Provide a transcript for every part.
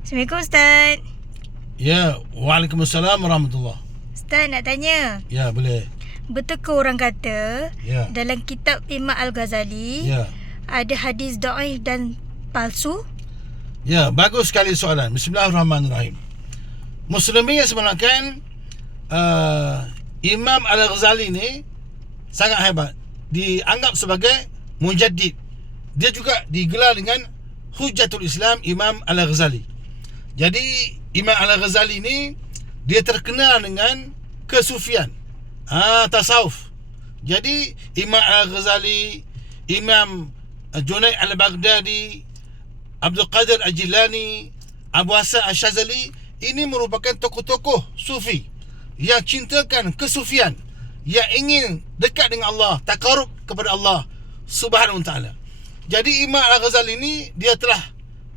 Assalamualaikum Ustaz. Ya, Waalaikumsalam warahmatullahi. Ustaz nak tanya, Ya, boleh. betul ke orang kata Ya. dalam kitab Imam Al-Ghazali Ya. ada hadis dhaif dan palsu? Ya, bagus sekali soalan. Bismillahirrahmanirrahim. Muslimin yang sebenarnya Imam Al-Ghazali ni sangat hebat. Dianggap sebagai mujaddid. Dia juga digelar dengan Hujjatul Islam Imam Al-Ghazali. Jadi Imam Al-Ghazali ni dia terkenal dengan kesufian, tasawuf. Jadi Imam Al-Ghazali, Imam Junaid Al-Baghdadi, Abdul Qadir Al-Jilani, Abu Hasan Al-Shazali, ini merupakan tokoh-tokoh sufi yang cintakan kesufian, yang ingin dekat dengan Allah, takarub kepada Allah Subhanahu Wa Taala. Jadi Imam Al-Ghazali ni dia telah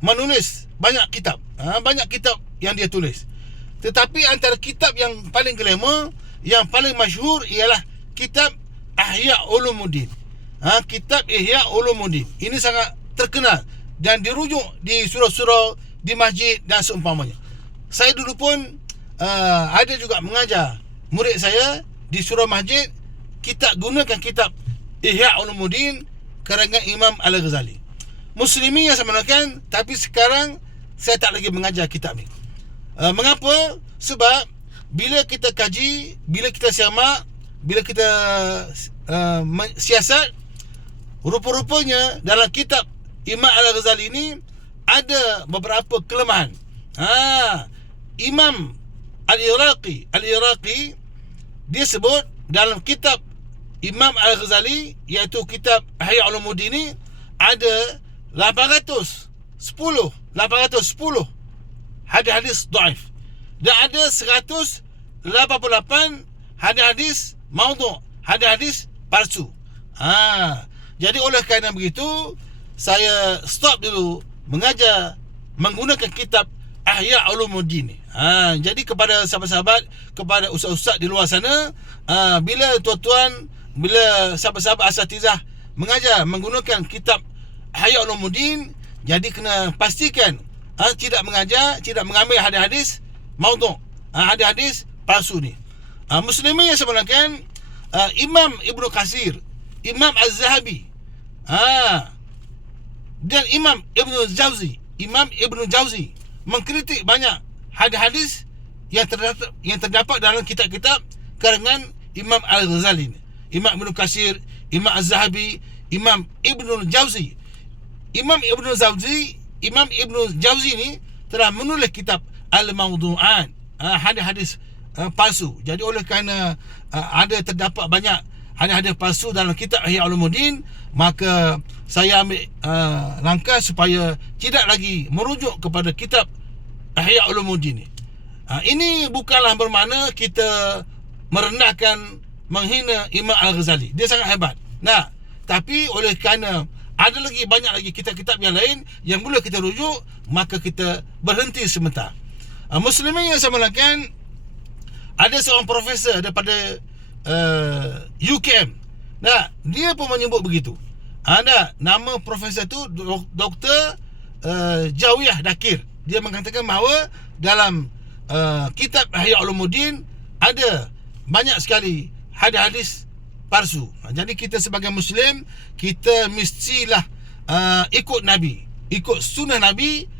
menulis banyak kitab, banyak kitab yang dia tulis. Tetapi antara kitab yang paling glamour, yang paling masyhur ialah kitab Ihya Ulumuddin. Kitab Ihya Ulumuddin ini sangat terkenal dan dirujuk di surau-surau, di masjid dan seumpamanya. Saya dulu pun ada juga mengajar murid saya di surau masjid. Kita gunakan kitab Ihya Ulumuddin karangan Imam Al-Ghazali. Muslimin yang saya mengenalkan, tapi sekarang saya tak lagi mengajar kitab ni. Mengapa? Sebab bila kita kaji, bila kita siamak, bila kita siasat, rupa-rupanya dalam kitab Imam Al-Ghazali ini ada beberapa kelemahan. Imam Al-Iraqi dia sebut dalam kitab Imam Al-Ghazali, iaitu kitab Ihya Ulumuddin ni, ada 810 hadis dhaif dan ada 188 hadis maudhu', hadis palsu. Jadi oleh kerana begitu, saya stop dulu mengajar menggunakan kitab Ihya Ulumuddin ni. Jadi kepada sahabat-sahabat, kepada ustaz-ustaz di luar sana, bila tuan-tuan, bila sahabat-sahabat asatizah mengajar menggunakan kitab Ihya Ulumuddin, jadi kena pastikan tidak mengajar, tidak mengambil hadis-hadis maudhu', hadis-hadis palsu ni. Muslimin yang sebenarnya Imam Ibnu Katsir, Imam Az-Zahabi, dan Imam Ibnu Jauzi mengkritik banyak hadis-hadis yang terdapat dalam kitab-kitab karangan Imam Al-Ghazali ni. Imam Ibnu Katsir, Imam Az-Zahabi, Imam Ibnu Jauzi. Imam Ibnu Jauzi ni telah menulis kitab Al-Mawdu'at, hadis-hadis palsu. Jadi oleh kerana terdapat banyak hadis-hadis palsu dalam kitab Ihya Ulumuddin, maka saya ambil langkah supaya tidak lagi merujuk kepada kitab Ihya Ulumuddin ni. Ini bukanlah bermakna kita merendahkan, menghina Imam Al-Ghazali. Dia sangat hebat. Tapi oleh kerana ada banyak lagi kitab-kitab yang lain yang boleh kita rujuk, maka kita berhenti sebentar. Muslimin yang saya mulakan, ada seorang profesor daripada UKM. Dia pun menyebut begitu. Nama profesor tu Dr. Jawiyah Dakir. Dia mengatakan bahawa dalam kitab Ihya Ulumuddin ada banyak sekali hadis-hadis palsu. Jadi kita sebagai Muslim, kita mestilah ikut Nabi, ikut sunnah Nabi.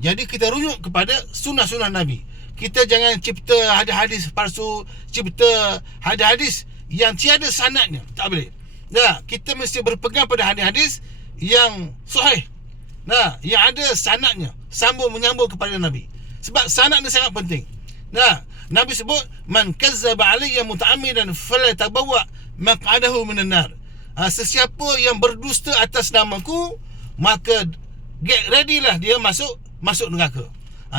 Jadi kita rujuk kepada sunnah-sunnah Nabi. Kita jangan cipta hadis-hadis palsu, cipta hadis-hadis yang tiada sanadnya. Tak boleh. Kita mesti berpegang pada hadis-hadis yang sahih, yang ada sanadnya, sambung menyambung kepada Nabi. Sebab sanad ni sangat penting. Nabi sebut, man kazzaba alayya muta'ammidan falyatabawwa maq'adahu minan nar. Sesiapa yang berdusta atas namaku, maka get ready lah dia masuk neraka.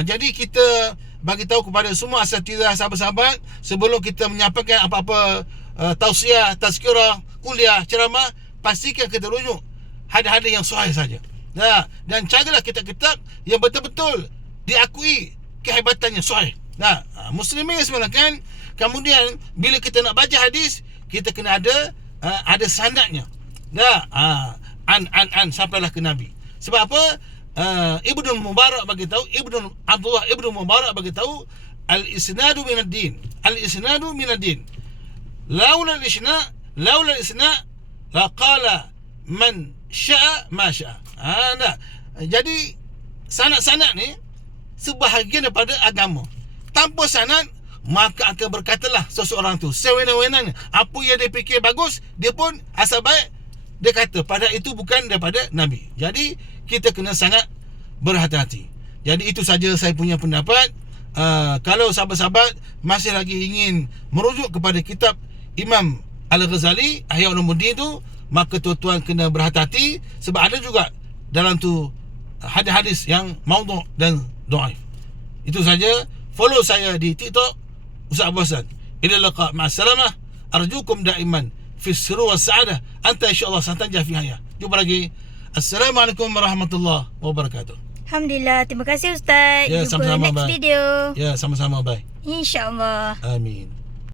Jadi kita bagi tahu kepada semua asatizah, sahabat-sahabat, sebelum kita menyampaikan apa-apa tausiah, tazkirah, kuliah, ceramah, pastikan kita rujuk hadis-hadis yang sahih saja. Dan carilah kitab-kitab yang betul-betul diakui kehebatannya sahih. Muslimin yang sebenarnya, kemudian bila kita nak baca hadis, kita kena ada sanadnya. Sampailah ke Nabi. Sebab apa? Ibnu Mubarak bagi tahu, Abdullah Ibnu Mubarak bagi tahu, al-isnadu min ad-din. Al-isnadu min ad-din. Laula al-isna la qala man syaa ma syaa. Nah. Jadi sanad-sanad ni sebahagian daripada agama. Tanpa sanad, maka akan berkatalah seseorang tu sewenang-wenang, apa yang dia fikir bagus, dia pun asal baik dia kata, padahal itu bukan daripada Nabi. Jadi kita kena sangat berhati-hati. Jadi itu saja saya punya pendapat. Kalau sahabat-sahabat masih lagi ingin merujuk kepada kitab Imam Al-Ghazali Ihya Ulumuddin tu, maka tuan-tuan kena berhati-hati, sebab ada juga dalam tu hadis-hadis yang maudhu' dan dhaif. Itu saja. Follow saya di TikTok Ustaz Abu Hasan. Ila liqa, ma'assalamah. Arjukum daiman fi sirri was sa'adah. Anta insyaallah santajah fi hayah. Jumpa lagi. Assalamualaikum warahmatullahi wabarakatuh. Alhamdulillah. Terima kasih Ustaz. Ya, Jumpa sama-sama, next bye. video. Ya, sama-sama, bye. InsyaAllah. Amin.